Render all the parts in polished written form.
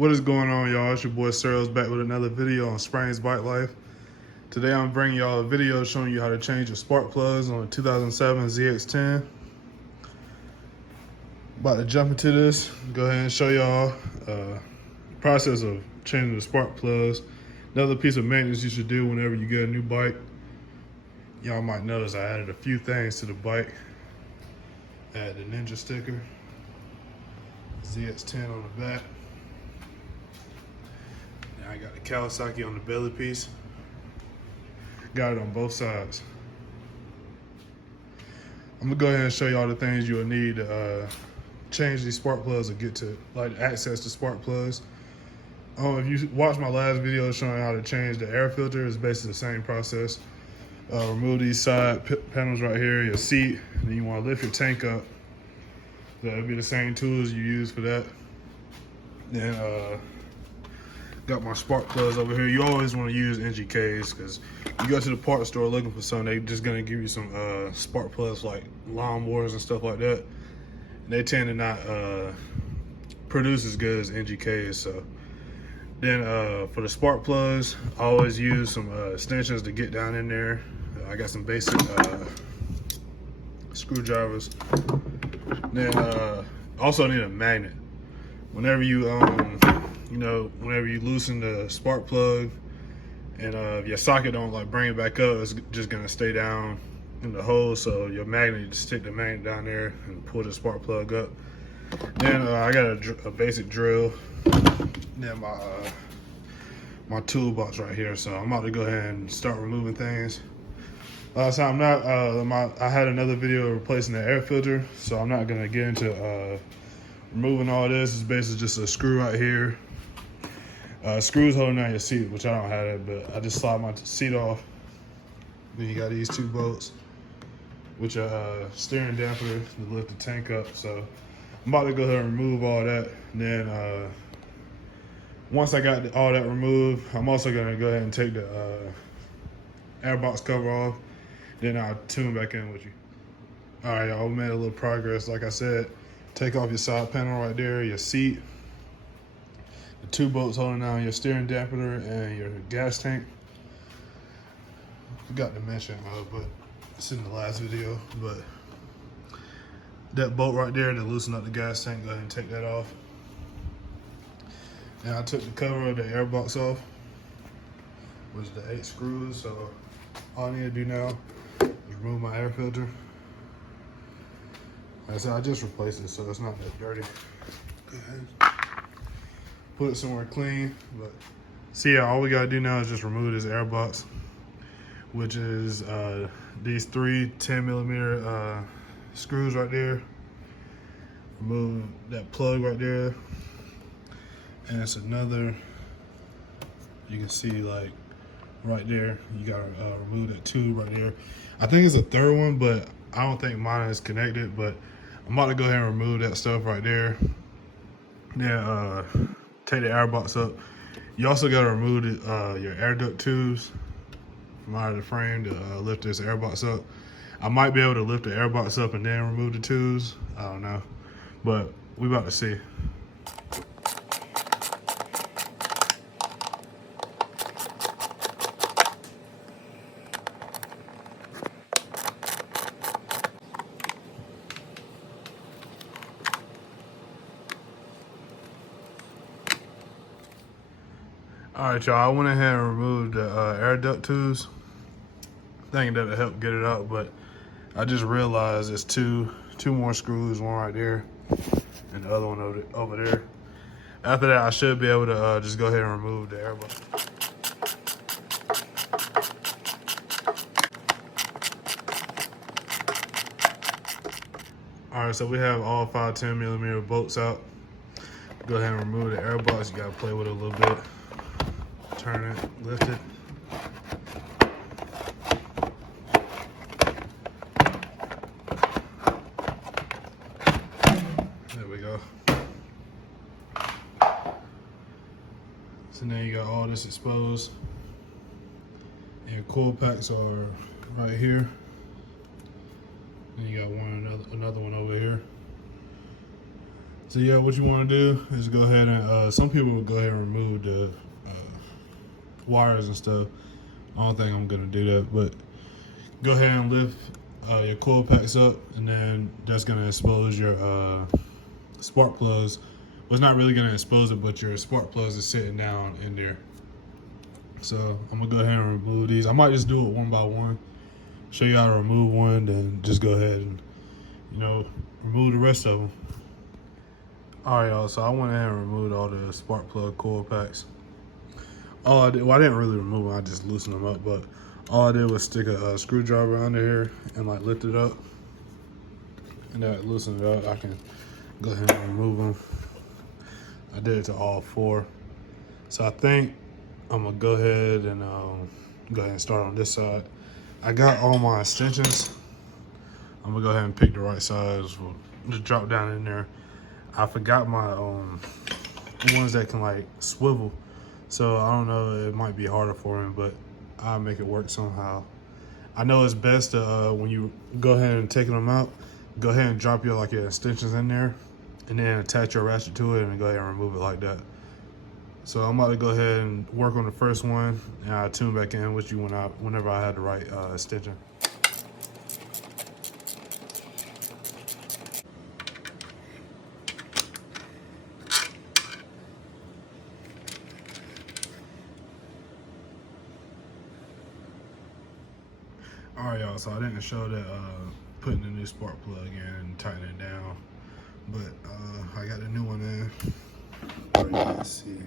What is going on, y'all? It's your boy Searles back with another video on Springs Bikelife. Today I'm bringing y'all a video showing you how to change your spark plugs on a 2007 ZX10. About to jump into this. Go ahead and show y'all process of changing the spark plugs. Another piece of maintenance you should do whenever you get a new bike. Y'all might notice I added a few things to the bike. I added the Ninja sticker, ZX10 on the back. I got the Kawasaki on the belly piece. Got it on both sides. I'm gonna go ahead and show y'all the things you'll need to change these spark plugs or get to like access to spark plugs. If you watched my last video showing how to change the air filter, it's basically the same process. Remove these side panels right here, your seat, and then you want to lift your tank up. That'll be the same tools you use for that. Then got my spark plugs over here. You always want to use NGKs because you go to the parts store looking for something, they're just gonna give you some spark plugs like lawnmowers and stuff like that. And they tend to not produce as good as NGKs. So then for the spark plugs, I always use some extensions to get down in there. I got some basic screwdrivers. Then also need a magnet. Whenever you whenever you loosen the spark plug and if your socket don't like bring it back up, it's just gonna stay down in the hole. So your magnet, you just stick the magnet down there and pull the spark plug up. Then I got a basic drill. Then my toolbox right here. So I'm about to go ahead and start removing things. So I'm not. I had another video replacing the air filter, so I'm not gonna get into removing all this. It's basically just a screw right here. Screws holding down your seat, which I don't have it, but I just slide my seat off. Then you got these two bolts, which are steering damper to lift the tank up. So I'm about to go ahead and remove all that. And then once I got all that removed, I'm also gonna go ahead and take the airbox cover off. Then I'll tune back in with you. All right, y'all, we made a little progress. Like I said, take off your side panel right there, your seat, the two bolts holding down your steering dampener and your gas tank. Forgot to mention, but it's in the last video, but that bolt right there to loosen up the gas tank, go ahead and take that off. And I took the cover of the airbox off, which is the 8 screws. So all I need to do now is remove my air filter. Like I said, I just replaced it, so it's not that dirty. Go ahead, put it somewhere clean. But see, all we gotta do now is just remove this airbox, which is these 3 10mm screws right there. Remove that plug right there. And it's another, you can see like right there, you gotta remove that tube right there. I think it's a third one, but I don't think mine is connected, but I'm about to go ahead and remove that stuff right there. Then take the airbox up. You also gotta remove your air duct tubes from out of the frame to lift this airbox up. I might be able to lift the airbox up and then remove the tubes. I don't know, but we about to see. All right, y'all, I went ahead and removed the air duct tubes, thinking that it'd help get it out, but I just realized there's two more screws, one right there and the other one over there. After that, I should be able to just go ahead and remove the airbox. All right, so we have all 5 10mm bolts out. Go ahead and remove the airbox. You gotta play with it a little bit. Turn it, lift it. There we go. So now you got all this exposed. And your coil packs are right here. And you got another one over here. So yeah, what you want to do is go ahead and some people will go ahead and remove the wires and stuff. I don't think I'm gonna do that, but go ahead and lift your coil packs up, and then that's gonna expose your spark plugs. Well, it's not really gonna expose it, but your spark plugs is sitting down in there. So I'm gonna go ahead and remove these. I might just do it one by one, show you how to remove one, then just go ahead and, you know, remove the rest of them. All right, y'all, so I went ahead and removed all the spark plug coil packs. All I did, well, I didn't really remove them, I just loosened them up, but all I did was stick a screwdriver under here and like lift it up, and that loosened it up. I can go ahead and remove them. I did it to all four. So I think I'm gonna go ahead and start on this side. I got all my extensions. I'm gonna go ahead and pick the right size. We'll just drop down in there. I forgot my ones that can like swivel. So I don't know, it might be harder for him, but I'll make it work somehow. I know it's best to, when you go ahead and take them out, go ahead and drop your extensions in there, and then attach your ratchet to it and go ahead and remove it like that. So I'm about to go ahead and work on the first one, and I'll tune back in with you whenever I had the right extension. All right, y'all, so I didn't show that putting the new spark plug in and tightening it down, but I got the new one in. Or you can see,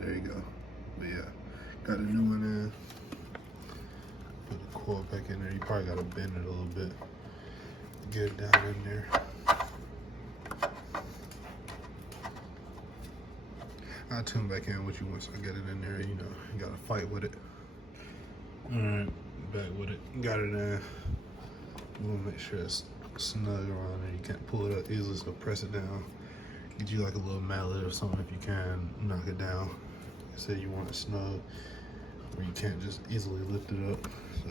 there you go. But yeah, got the new one in. Put the coil back in there. You probably gotta bend it a little bit, get it down in there. I'll tune back in with you once I get it in there. You know, you gotta fight with it. All right, back with it. Got it in. You wanna make sure it's snug around there. You can't pull it up easily, so press it down. Get you like a little mallet or something if you can, knock it down. Like I said, you want it snug, where you can't just easily lift it up. So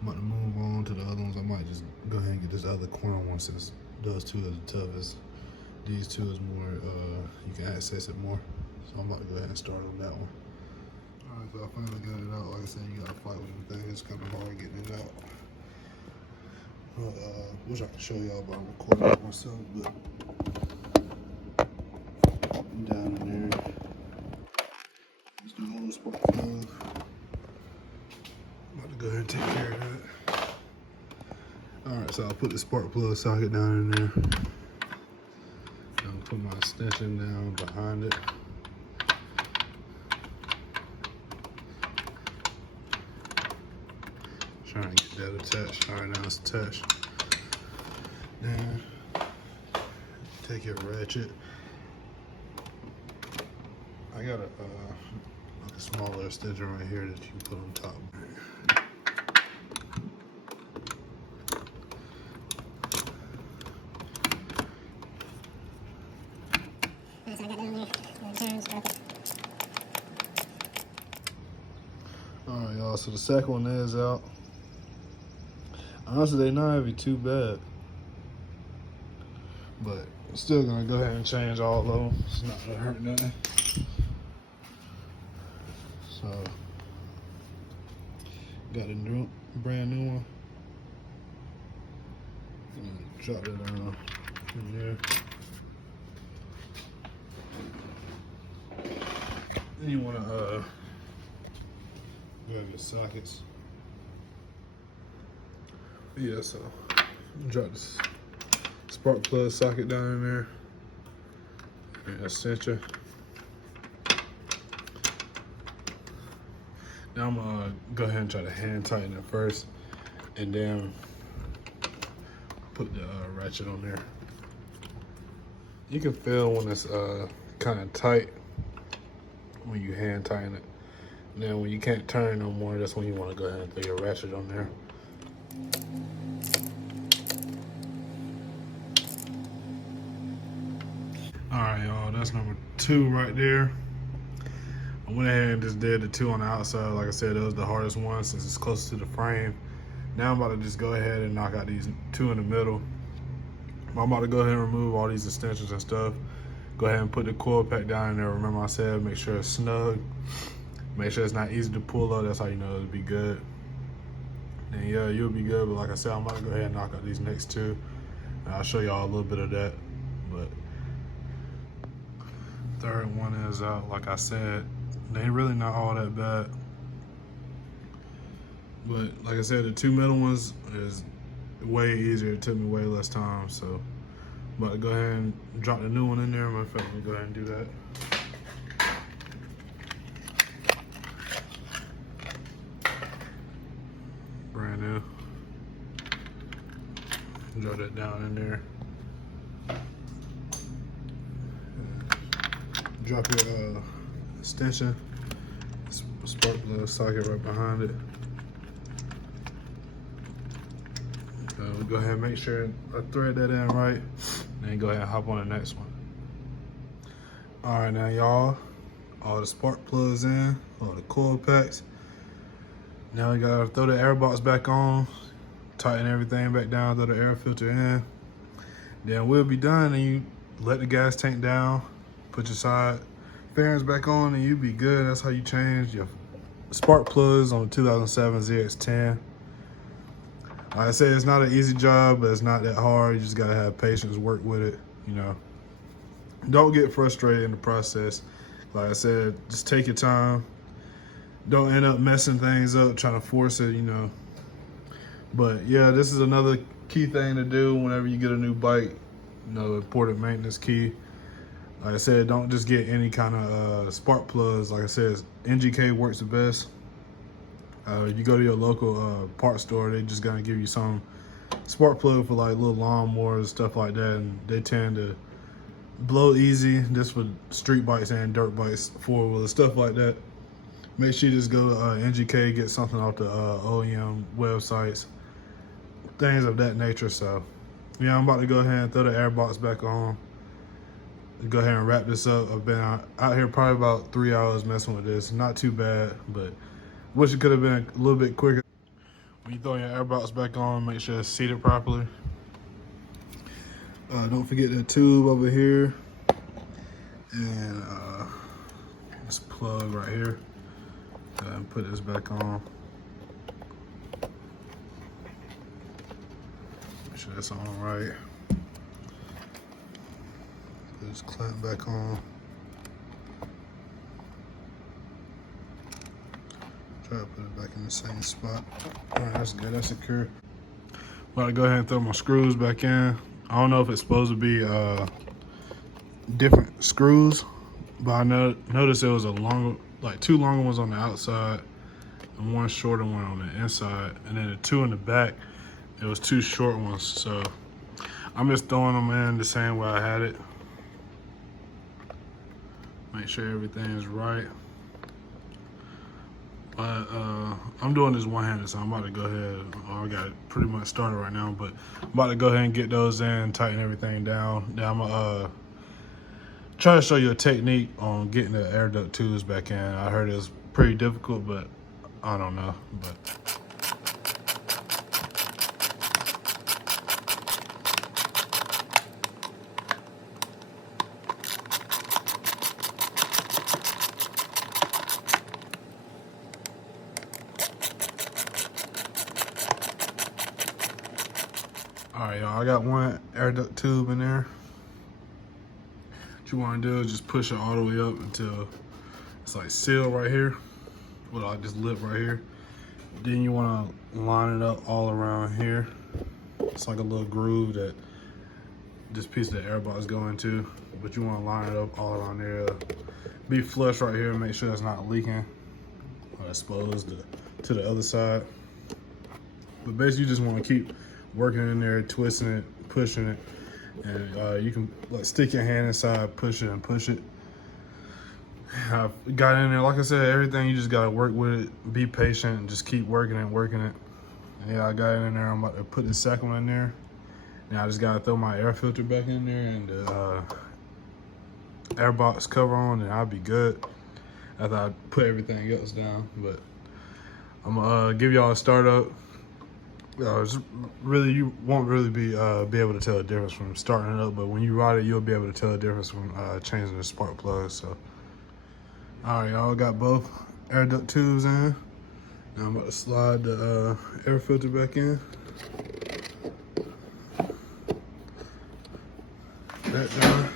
I'm about to move on to the other ones. I might just go ahead and get this other corner one, since those two are the toughest. These two is more, you can access it more. So I'm about to go ahead and start on that one. All right, so I finally got it out. Like I said, you gotta fight with the thing. It's kind of hard getting it out. Wish I could show y'all, but I'm recording it myself, but down in there. Let's do a little spark plug. About to go ahead and take care of that. All right, so I'll put the spark plug socket down in there. I'll put my extension down behind it. Trying to get that attached. All right, now it's attached. Then take your ratchet. I got a smaller extension right here that you can put on top. All right, y'all. So the second one is out. Honestly, they're not heavy too bad, but I'm still gonna go ahead and change all of them. It's not gonna hurt nothing. So, got a brand new one. Drop it down in there. Then you wanna grab your sockets. Yeah, so drop this spark plug socket down in there, and extension. Now I'm gonna go ahead and try to hand tighten it first, and then put the ratchet on there. You can feel when it's kind of tight when you hand tighten it. And then when you can't turn no more, that's when you want to go ahead and throw your ratchet on there. All right, y'all, that's number 2 right there. I went ahead and just did the 2 on the outside. Like I said, that was the hardest one since it's closest to the frame. Now I'm about to just go ahead and knock out these 2 in the middle. I'm about to go ahead and remove all these extensions and stuff. Go ahead and put the coil pack down in there. Remember I said make sure it's snug. Make sure it's not easy to pull up. That's how you know it'll be good. And yeah, you'll be good. But like I said, I'm about to go ahead and knock out these next two. And I'll show y'all a little bit of that. But third one is out. Like I said, they really not all that bad. But like I said, the two middle ones is way easier. It took me way less time. So I'm about to go ahead and drop the new one in there. Matter of fact, I'm gonna go ahead and do that. Brand new. Drop that down in there. Drop your extension, spark plug socket right behind it. We'll go ahead and make sure I thread that in right, and then go ahead and hop on the next one. All right, now y'all, all the spark plugs in, all the coil packs. Now we gotta throw the air box back on, tighten everything back down, throw the air filter in. Then we'll be done, and you let the gas tank down, put your side fairings back on, and you'll be good. That's how you change your spark plugs on the 2007 ZX10. Like I said, it's not an easy job, but it's not that hard. You just gotta have patience, work with it, you know. Don't get frustrated in the process. Like I said, just take your time. Don't end up messing things up, trying to force it, you know. But yeah, this is another key thing to do whenever you get a new bike. You know, important maintenance key. Like I said, don't just get any kind of spark plugs. Like I said, NGK works the best. You go to your local parts store, they just gonna give you some spark plug for like little lawnmowers, stuff like that, and they tend to blow easy. This for street bikes and dirt bikes, four-wheelers, stuff like that. Make sure you just go to NGK, get something off the OEM websites, things of that nature. So yeah, I'm about to go ahead and throw the air box back on. Go ahead and wrap this up. I've been out here probably about 3 hours messing with this. Not too bad, but wish it could have been a little bit quicker. When you throw your air box back on, make sure it's seated properly. Don't forget the tube over here. And this plug right here. Go ahead and put this back on. Make sure that's on right. Put this clamp back on. Try to put it back in the same spot. All right, that's good, that's secure. About to go ahead and throw my screws back in. I don't know if it's supposed to be different screws, but I noticed there was a longer, like two longer ones on the outside and one shorter one on the inside, and then the two in the back, it was two short ones. So I'm just throwing them in the same way I had it. Make sure everything is right. But I'm doing this one-handed, so I'm about to go ahead. I got it pretty much started right now, but I'm about to go ahead and get those in, tighten everything down. Then I'm gonna try to show you a technique on getting the air duct tubes back in. I heard it was pretty difficult, but I don't know. But all right, y'all, I got one air duct tube in there. What you want to do is just push it all the way up until it's like sealed right here. Well, like this lip right here. Then you want to line it up all around here. It's like a little groove that this piece of the air box go into, but you want to line it up all around there. Be flush right here, make sure it's not leaking or exposed to the other side. But basically, you just want to keep working in there, twisting it, pushing it, and you can like stick your hand inside, push it and push it. I got in there, like I said, everything you just gotta work with it, be patient, and just keep working it, working it. And yeah, I got it in there. I'm about to put the second one in there. Now I just gotta throw my air filter back in there and the air box cover on, and I'll be good after I put everything else down. But I'm gonna give y'all a start up. It's really, you won't really be able to tell the difference from starting it up, but when you ride it, you'll be able to tell the difference from changing the spark plug. So, all right, y'all got both air duct tubes in. Now I'm about to slide the air filter back in. That done.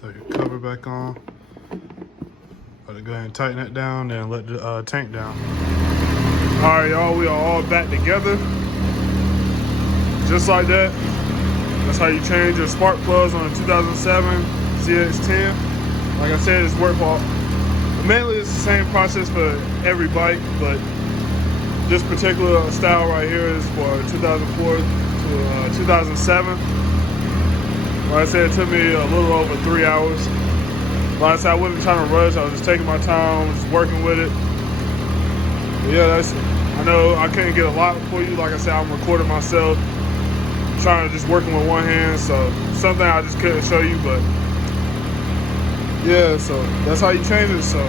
Throw your cover back on. Go ahead and tighten that down, then let the tank down. All right, y'all, we are all back together. Just like that. That's how you change your spark plugs on a 2007 ZX10. Like I said, it's mainly it's the same process for every bike, but this particular style right here is for 2004 to 2007. Like I said, it took me a little over 3 hours. Like I said, I wasn't trying to rush. I was just taking my time, just working with it. But yeah, I know I couldn't get a lot for you. Like I said, I'm recording myself, trying to just working with one hand. So something I just couldn't show you, but yeah, so that's how you change it. So